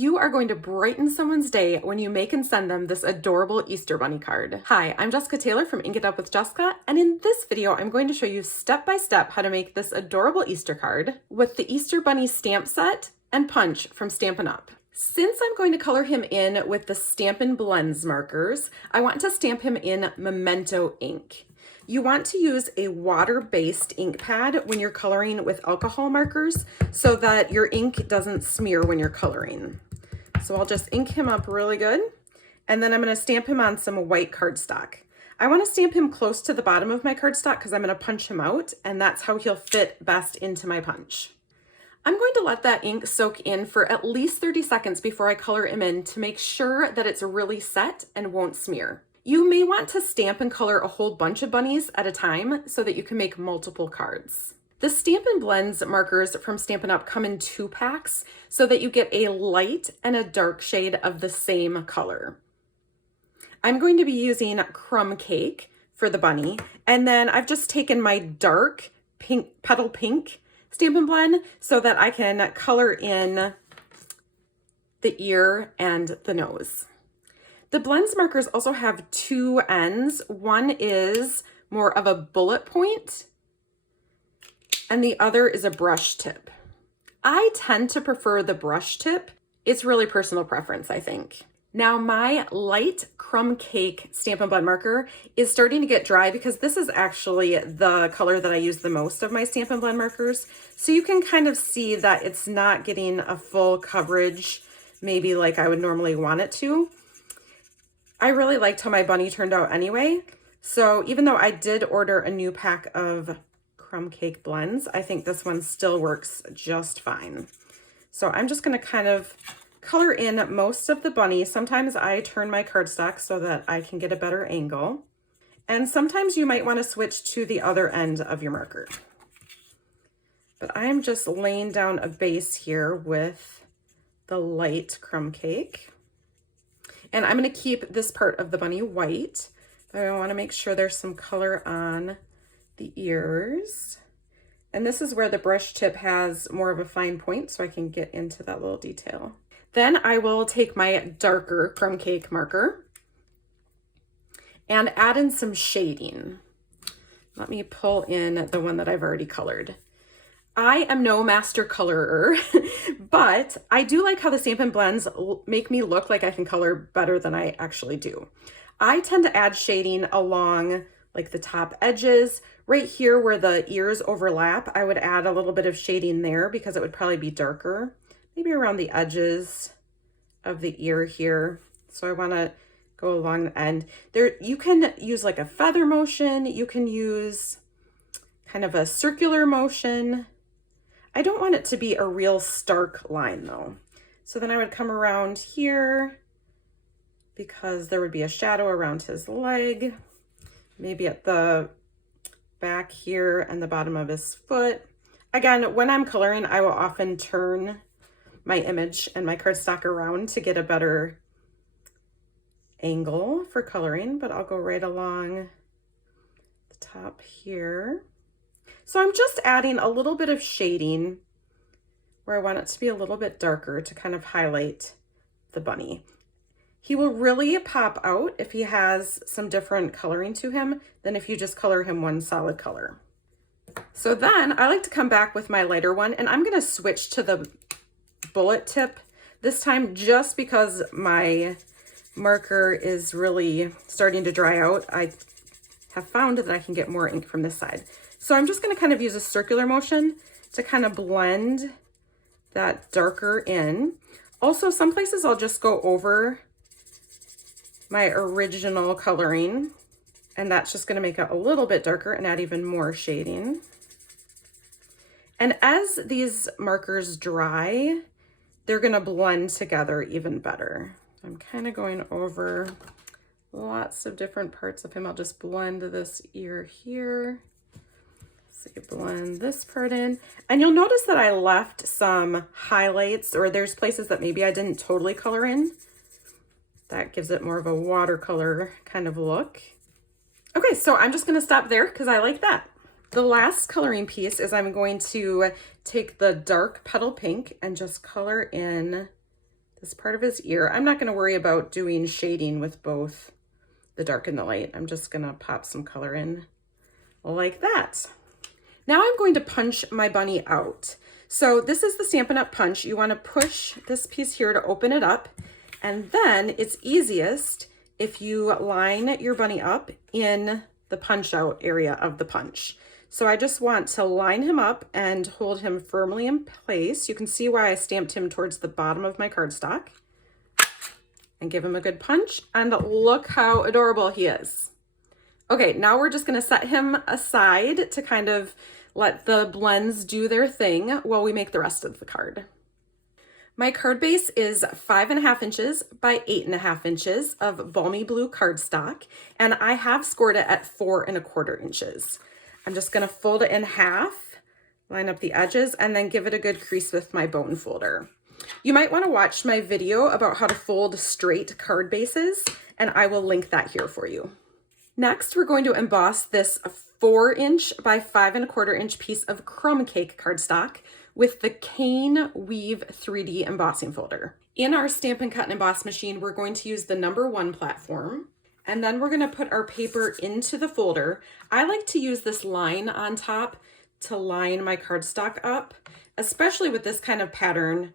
You are going to brighten someone's day when you make and send them this adorable Easter Bunny card. Hi, I'm Jessica Taylor from Ink It Up with Jessica, and in this video, I'm going to show you step by step how to make this adorable Easter card with the Easter Bunny stamp set and punch from Stampin' Up. Since I'm going to color him in with the Stampin' Blends markers, I want to stamp him in Memento ink. You want to use a water-based ink pad when you're coloring with alcohol markers so that your ink doesn't smear when you're coloring. So I'll just ink him up really good, and then I'm going to stamp him on some white cardstock. I want to stamp him close to the bottom of my cardstock because I'm going to punch him out, and that's how he'll fit best into my punch. I'm going to let that ink soak in for at least 30 seconds before I color him in to make sure that it's really set and won't smear. You may want to stamp and color a whole bunch of bunnies at a time so that you can make multiple cards. The Stampin' Blends markers from Stampin' Up! Come in 2 packs so that you get a light and a dark shade of the same color. I'm going to be using Crumb Cake for the bunny, and then I've just taken my dark pink, petal pink Stampin' Blend so that I can color in the ear and the nose. The blends markers also have 2 ends. One is more of a bullet point, and the other is a brush tip. I tend to prefer the brush tip. It's really personal preference, I think. Now my light Crumb Cake Stampin' Blend marker is starting to get dry because this is actually the color that I use the most of my Stampin' Blend markers. So you can kind of see that it's not getting a full coverage, maybe like I would normally want it to. I really liked how my bunny turned out anyway. So even though I did order a new pack of Crumb Cake blends, I think this one still works just fine. So I'm just going to kind of color in most of the bunny. Sometimes I turn my cardstock so that I can get a better angle. And sometimes you might want to switch to the other end of your marker. But I'm just laying down a base here with the light Crumb Cake. And I'm going to keep this part of the bunny white, but I want to make sure there's some color on the ears. And this is where the brush tip has more of a fine point, so I can get into that little detail. Then I will take my darker Crumb Cake marker and add in some shading. Let me pull in the one that I've already colored. I am no master colorer, but I do like how the Stampin' Blends make me look like I can color better than I actually do. I tend to add shading along like the top edges. Right here where the ears overlap, I would add a little bit of shading there because it would probably be darker. Maybe around the edges of the ear here. So I want to go along the end. There, you can use like a feather motion. You can use kind of a circular motion. I don't want it to be a real stark line though. So then I would come around here because there would be a shadow around his leg, maybe at the back here and the bottom of his foot. Again, when I'm coloring, I will often turn my image and my cardstock around to get a better angle for coloring, but I'll go right along the top here. So I'm just adding a little bit of shading where I want it to be a little bit darker to kind of highlight the bunny. He will really pop out if he has some different coloring to him than if you just color him one solid color. So then I like to come back with my lighter one, and I'm going to switch to the bullet tip this time just because my marker is really starting to dry out. I have found that I can get more ink from this side. So I'm just going to kind of use a circular motion to kind of blend that darker in. Also, some places I'll just go over my original coloring, and that's just going to make it a little bit darker and add even more shading. And as these markers dry, they're going to blend together even better. I'm kind of going over lots of different parts of him. I'll just blend this ear here. So you blend this part in, and you'll notice that I left some highlights, or there's places that maybe I didn't totally color in. That gives it more of a watercolor kind of look. Okay, so I'm just gonna stop there because I like that. The last coloring piece is I'm going to take the dark petal pink and just color in this part of his ear. I'm not going to worry about doing shading with both the dark and the light. I'm just going to pop some color in like that. Now I'm going to punch my bunny out. So this is the Stampin' Up! Punch. You want to push this piece here to open it up, and then it's easiest if you line your bunny up in the punch out area of the punch. So I just want to line him up and hold him firmly in place. You can see why I stamped him towards the bottom of my cardstock, and give him a good punch, and look how adorable he is. Okay, now we're just gonna set him aside to kind of let the blends do their thing while we make the rest of the card. My card base is 5.5 inches by 8.5 inches of balmy blue cardstock, and I have scored it at 4.25 inches. I'm just gonna fold it in half, line up the edges, and then give it a good crease with my bone folder. You might want to watch my video about how to fold straight card bases, and I will link that here for you. Next, we're going to emboss this 4-inch by 5.25-inch piece of crumb cake cardstock with the Cane Weave 3D embossing folder. In our Stampin' Cut and Emboss machine, we're going to use the #1 platform, and then we're going to put our paper into the folder. I like to use this line on top to line my cardstock up, especially with this kind of pattern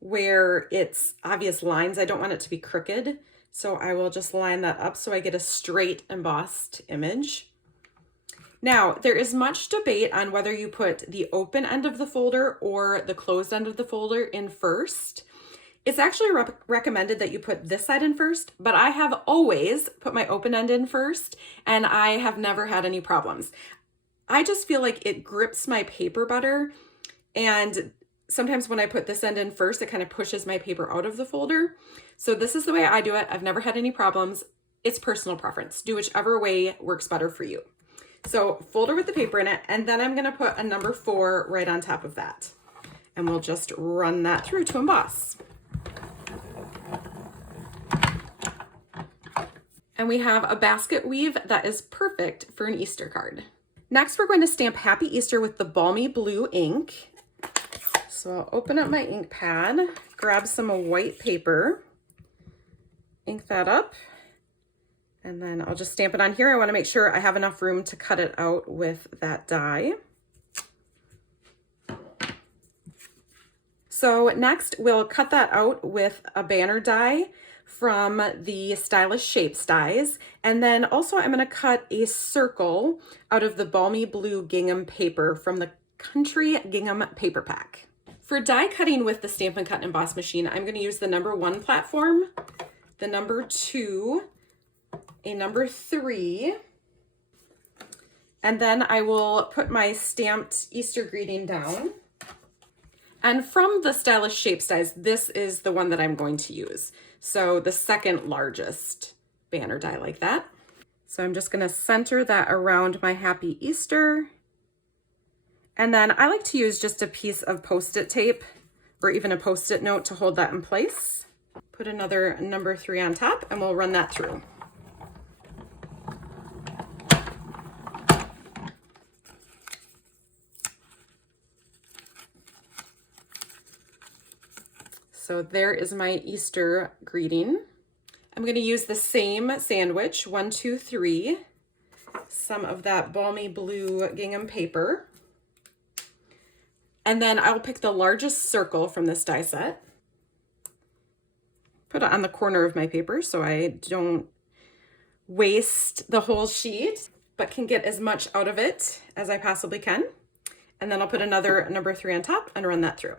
where it's obvious lines. I don't want it to be crooked, so I will just line that up so I get a straight embossed image. Now, there is much debate on whether you put the open end of the folder or the closed end of the folder in first. It's actually recommended that you put this side in first, but I have always put my open end in first, and I have never had any problems. I just feel like it grips my paper better, and sometimes when I put this end in first, it kind of pushes my paper out of the folder. So this is the way I do it. I've never had any problems. It's personal preference. Do whichever way works better for you. So folder with the paper in it, and then I'm gonna put a #4 right on top of that. And we'll just run that through to emboss. And we have a basket weave that is perfect for an Easter card. Next, we're going to stamp Happy Easter with the balmy blue ink. So I'll open up my ink pad, grab some white paper, ink that up, and then I'll just stamp it on here. I want to make sure I have enough room to cut it out with that die. So next we'll cut that out with a banner die from the Stylish Shapes dies, and then also I'm going to cut a circle out of the balmy blue gingham paper from the Country Gingham Paper Pack. For die cutting with the Stampin' Cut and Emboss machine, I'm going to use the #1 platform, the #2, a #3, and then I will put my stamped Easter greeting down. And from the Stylish Shapes dies, this is the one that I'm going to use. So the second largest banner die like that. So I'm just going to center that around my Happy Easter. And then I like to use just a piece of Post-it tape or even a Post-it note to hold that in place. Put another #3 on top, and we'll run that through. So there is my Easter greeting. I'm going to use the same sandwich, 1, 2, 3, some of that balmy blue gingham paper. And then I'll pick the largest circle from this die set, put it on the corner of my paper so I don't waste the whole sheet, but can get as much out of it as I possibly can. And then I'll put another #3 on top and run that through.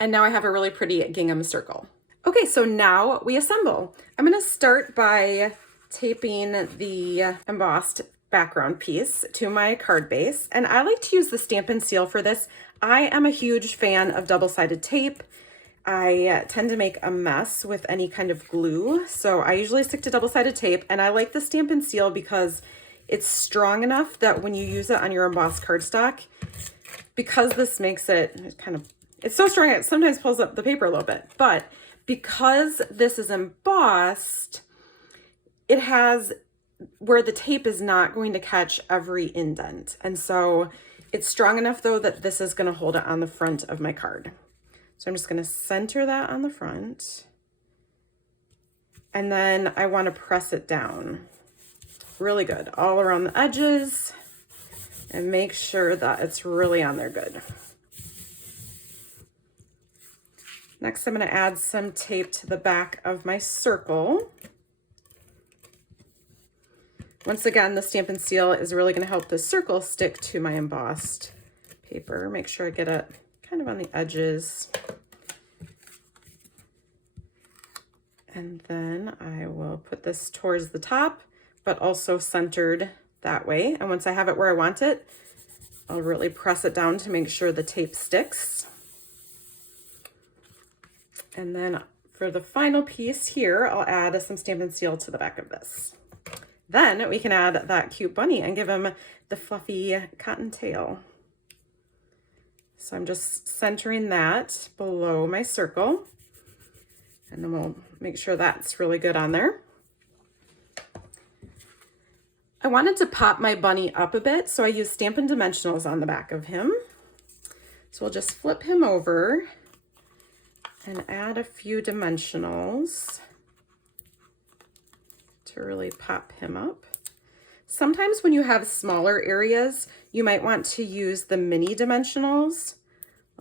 And now I have a really pretty gingham circle. Okay, so now we assemble. I'm gonna start by taping the embossed background piece to my card base, and I like to use the Stampin' Seal for this. I am a huge fan of double-sided tape. I tend to make a mess with any kind of glue, so I usually stick to double-sided tape, and I like the Stampin' Seal because it's strong enough that when you use it on your embossed cardstock, because this makes it kind of, it's so strong it sometimes pulls up the paper a little bit, but because this is embossed, it has where the tape is not going to catch every indent. And so it's strong enough though that this is going to hold it on the front of my card. So I'm just going to center that on the front. And then I want to press it down really good all around the edges and make sure that it's really on there good. Next, I'm going to add some tape to the back of my circle. Once again, the Stampin' Seal is really going to help the circle stick to my embossed paper. Make sure I get it kind of on the edges. And then I will put this towards the top, but also centered that way. And once I have it where I want it, I'll really press it down to make sure the tape sticks. And then for the final piece here, I'll add some Stampin' Seal to the back of this. Then we can add that cute bunny and give him the fluffy cotton tail. So I'm just centering that below my circle. And then we'll make sure that's really good on there. I wanted to pop my bunny up a bit, so I used Stampin' Dimensionals on the back of him. So we'll just flip him over and add a few dimensionals to really pop him up. Sometimes when you have smaller areas, you might want to use the mini dimensionals,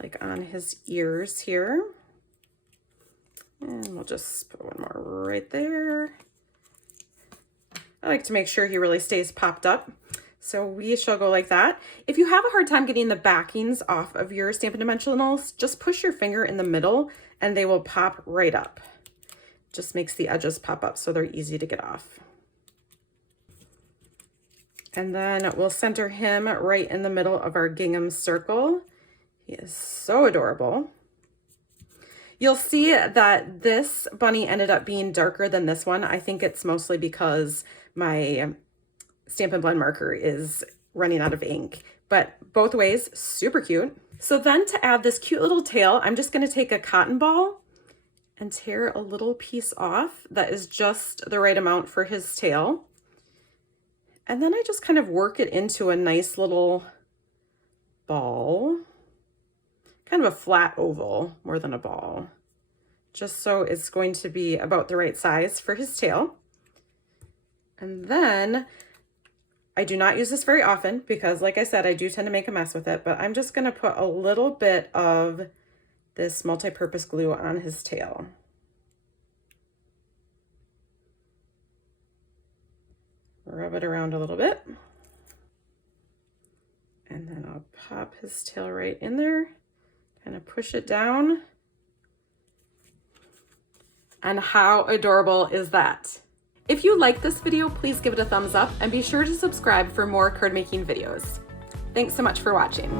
like on his ears here. And we'll just put one more right there. I like to make sure he really stays popped up. So we shall go like that. If you have a hard time getting the backings off of your Stampin' Dimensionals, just push your finger in the middle and they will pop right up. Just makes the edges pop up so they're easy to get off. And then we'll center him right in the middle of our gingham circle. He is so adorable. You'll see that this bunny ended up being darker than this one. I think it's mostly because my Stampin' Blend marker is running out of ink, but both ways, super cute. So then to add this cute little tail, I'm just gonna take a cotton ball and tear a little piece off that is just the right amount for his tail. And then I just kind of work it into a nice little ball. Kind of a flat oval more than a ball, just so it's going to be about the right size for his tail. And then I do not use this very often because, like I said, I do tend to make a mess with it, but I'm just going to put a little bit of this multi-purpose glue on his tail. Rub it around a little bit. And then I'll pop his tail right in there. Kind of push it down. And how adorable is that? If you like this video, please give it a thumbs up and be sure to subscribe for more card making videos. Thanks so much for watching.